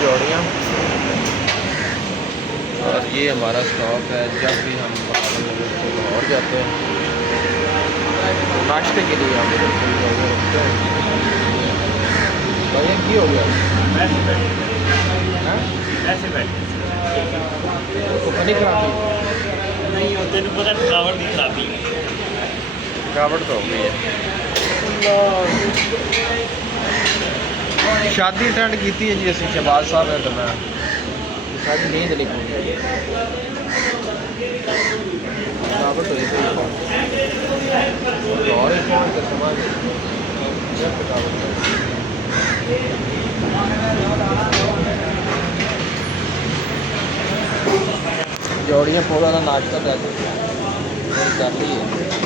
जोड़ियाँ। और ये हमारा स्टॉक है जब भी हम लाहौर जाते हैं नाश्ते के लिए हम रुकते हैं। भैया की हो गया ऐसे बैठे तो नहीं खराबी नहीं होते नहीं पता थकावट की खराबी थकावट तो हो गई है। शादी अटेंड की है जी असं शहबाज साहब है तो मैं सारी नींद नहीं पहुँची थकावट हुई थी और थकावट जोड़ियाँ पूरा का नाश्ता कर ली है।